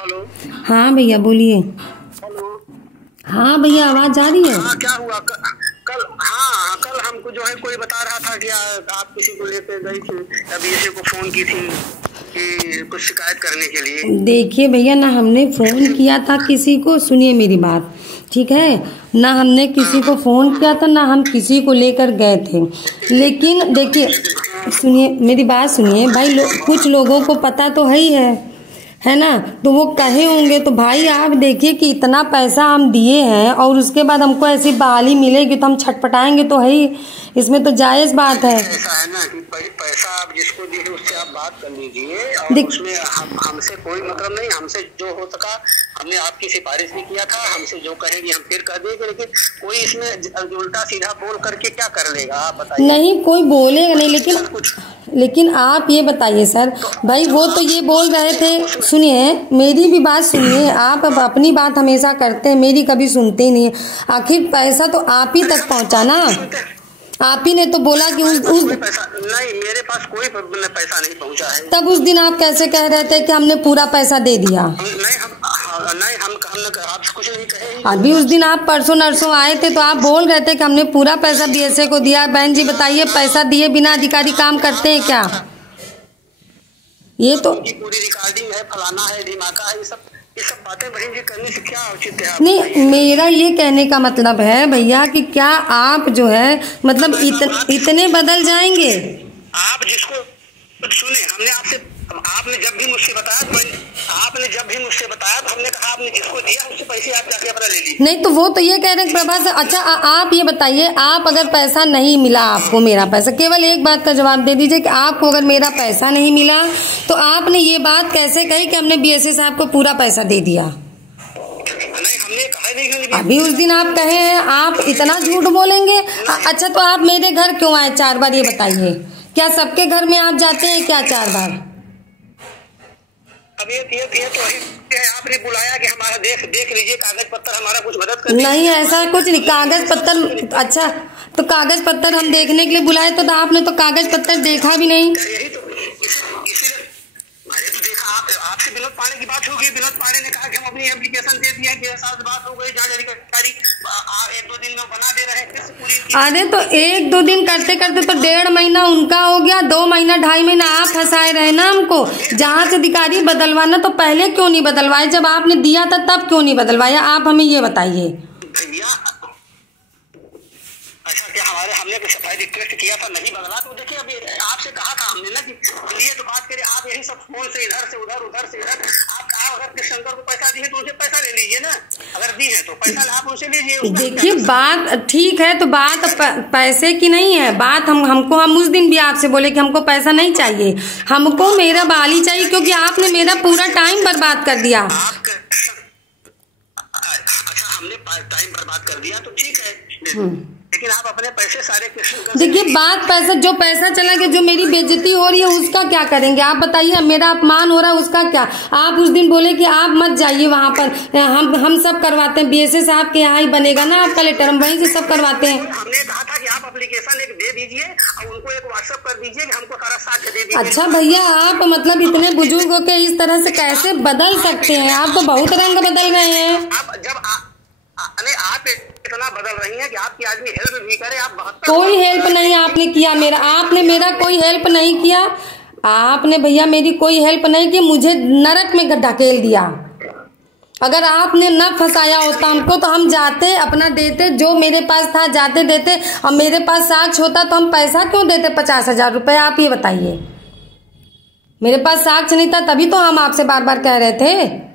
Hello. हाँ भैया बोलिए। हेलो। हाँ भैया आवाज आ रही है। हाँ क्या हुआ कल? हाँ कल हमको जो है कोई बता रहा था कि आप किसी को लेकर गई थी, अभी इसी को फोन की थी कि कुछ शिकायत करने के लिए। देखिए भैया, ना हमने फोन किया था किसी को, सुनिए मेरी बात, ठीक है ना, हमने किसी को फोन किया था ना हम किसी को लेकर गए थे। लेकिन देखिए, सुनिए मेरी बात सुनिए भाई, कुछ लोगों को पता तो है ना, तो वो कहे होंगे। तो भाई आप देखिए कि इतना पैसा हम दिए हैं और उसके बाद हमको ऐसी बहाली मिलेगी तो हम छटपटाएंगे तो है ही, इसमें तो जायज बात है। ऐसा है ना कि पैसा आप जिसको दिए उससे आप बात कर लीजिए और उसमें हमसे कोई मतलब नहीं। हमसे जो हो सका हमने आपकी सिफारिश भी किया था, हमसे जो कहेंगे हम फिर कर देंगे, लेकिन कोई इसमें उल्टा सीधा बोल करके क्या कर लेगा आप बताइए। नहीं कोई बोलेगा नहीं, लेकिन आप ये बताइए सर, भाई वो तो ये बोल रहे थे, सुनिए मेरी भी बात सुनिए, आप अब अपनी बात हमेशा करते हैं, मेरी कभी सुनते ही नहीं। आखिर पैसा तो आप ही तक पहुंचा ना, आप ही ने तो बोला कि उस पैसा नहीं, मेरे पास कोई पैसा नहीं पहुंचा है। तब उस दिन आप कैसे कह रहे थे कि हमने पूरा पैसा दे दिया? हम आपसे कुछ नहीं कहे। अभी उस दिन आप परसों नरसों आए थे तो आप बोल रहे थे कि हमने पूरा पैसा बीएसए को दिया। बहन जी बताइए, पैसा दिए बिना अधिकारी काम करते हैं क्या? ये तो पूरी रिकॉर्डिंग है, फलाना है, ढिमाका है, ये सब बातें बहन जी करने से क्या औचित्य है? नहीं, मेरा ये कहने का मतलब है भैया कि क्या आप जो है मतलब इतने बदल जाएंगे? आप जिसको सुने, आपने जब भी मुझसे बताया तो हमने कहा आपने जिसको दिया उससे पैसे आप जाके अपना ले लीजिए। नहीं तो वो तो ये कह रहे हैं प्रभा से। अच्छा आप ये बताइए, आप अगर पैसा नहीं मिला आपको, मेरा पैसा, केवल एक बात का जवाब दे दीजिए कि आपको अगर मेरा पैसा नहीं मिला तो आपने ये बात कैसे कही कि हमने बीएसए साहब को पूरा पैसा दे दिया? नहीं हमने कहा नहीं। अभी उस दिन आप कहे हैं, आप इतना झूठ बोलेंगे। अच्छा तो आप मेरे घर क्यों आए 4 बार, ये बताइए? क्या सबके घर में आप जाते हैं क्या 4 बार? अब ये तो आपने बुलाया कि हमारा देख लीजिए कागज पत्तर, हमारा कुछ मदद कर। नहीं ऐसा कुछ नहीं, कागज पत्तर। अच्छा तो कागज पत्तर हम देखने के लिए बुलाए तो आपने तो कागज पत्तर देखा भी नहीं। यही तो इसीलिए अरे तो देखा आपसे विनोद पांडे की बात होगी। विनोद पांडे ने कहा कि हम अपनी एप्लीकेशन दे दिए, के साथ बात हो गई, जांच अधिकारी 1-2 दिन में बना दे रहे हैं पूरी। अरे तो 1-2 दिन करते करते तो 1.5 महीना उनका हो गया, 2 महीना 2.5 महीना आप फंसाए रहे ना हमको। जांच अधिकारी बदलवाना तो पहले क्यों नहीं बदलवाए? जब आपने दिया था तब क्यों नहीं बदलवाया? आप हमें ये बताइए। अच्छा क्या हमने सफाई रिक्वेस्ट किया था, नहीं बदला? तो देखिए अभी आपसे कहा था हमने ना कि लिए तो बात करिए। आप यही सब फोन से इधर से उधर, उधर से इधर। आप अगर कृष्णशंकर को पैसा दिए तो उनसे पैसा ले लीजिए ना, अगर दी है तो पैसा आप उनसे लीजिए। देखिए बात ठीक है, तो बात पैसे की नहीं है बात। हम उस दिन भी आपसे बोले कि हमको पैसा नहीं चाहिए, हमको मेरा बाली चाहिए, क्योंकि आपने मेरा पूरा टाइम बर्बाद कर दिया। अच्छा हमने टाइम बर्बाद कर दिया तो ठीक है, लेकिन आप अपने पैसे सारे देखिए बात पैसा, जो पैसा चला गया, जो मेरी बेइज्जती हो रही है उसका क्या करेंगे आप बताइए? मेरा अपमान हो रहा है उसका क्या? आप उस दिन बोले कि आप मत जाइए वहां पर, हम सब करवाते हैं, बीएसए साहब के यहाँ ही बनेगा ना आपका लेटर, हम वहीं से सब करवाते हैं। हमने कहा था कि आप एप्लीकेशन एक दे दीजिए और उनको एक व्हाट्सएप कर दीजिए कि हमको सारा साक्ष्य दे दीजिए। अच्छा भैया, आप मतलब इतने बुजुर्ग होके इस तरह से कैसे बदल सकते हैं? आप तो बहुत रंग बदल गए हैं। आप इतना बदल रही हैं कि आपकी आदमी हेल्प भी करे। आप कोई हेल्प नहीं आपने किया मेरा, आपने मेरा कोई हेल्प नहीं किया। आपने भैया मेरी कोई हेल्प नहीं की, मुझे नरक में ढकेल दिया। अगर आपने न फंसाया होता हमको तो हम जाते अपना देते, जो मेरे पास था जाते देते। और मेरे पास साक्ष्य होता तो हम पैसा क्यों देते 50,000 रुपए? आप ये बताइए। मेरे पास साक्ष्य नहीं था तभी तो हम आपसे बार बार कह रहे थे।